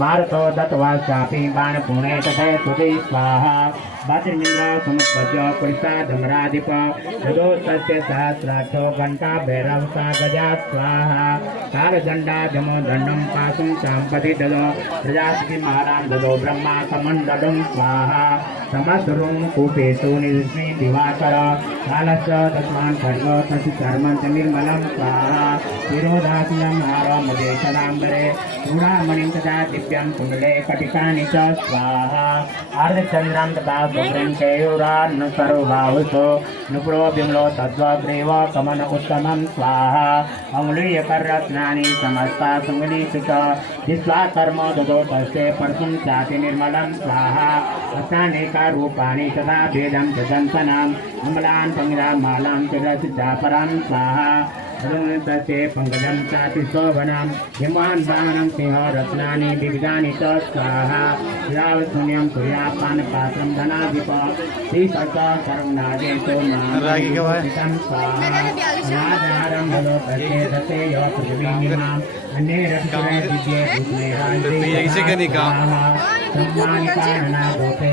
मारुतो दत्तवाश्चापि बाणपुणे तथे तुति स्वाहा भद्रमिन्द्र समुत्पद्य पुरुषाधमराधिप यदो तस्य सहस्राक्षो घण्टा भैरवसा गजा स्वाहा कालदण्डाधमो दण्डं पाशुं सम्पदि ददो प्रजापति महाराज ददो ब्रह्मा समण्डलं स्वाहा समद्रुं कूपेषु निस्मि दिवाकर कालस्य दस्मान् खड्गो तस्य कर्मं च निर्मलं स्वाहा विरोधासनं हारमदेशनाम्बरे चूडामणिं तथा दिव्यं कुण्डले कटिकानि च स्वाहा अर्धचन्द्रं तथा शुभ्रं केयूरान् सर्वभावसो नुपुरो विमलो तद्वग्रेव कमन उत्तमं स्वाहा अङ्गुलीयकरत्नानि समस्ता सुङ्गलीषु च विश्वाकर्म ददो तस्य परशुं चाति निर्मलं स्वाहा अष्टानेकारूपाणि तथा भेदं च दन्तनाम् अम्लान् पङ्गलां मालां च रसजापरां स्वाहा तस्य पङ्कजं चाति शोभनं हिमान् वामनं सिंह रत्नानि विविधानि च स्वाहा शून्यं सूर्यापानपात्रं धनाधिप श्रीसर्प सर्वनादेशो मां स्वाहा नादारं भलो तस्य दते यो पृथिवीनाम् अन्ये रक्षणे दिव्ये भूतले सम्मानिता ननादोते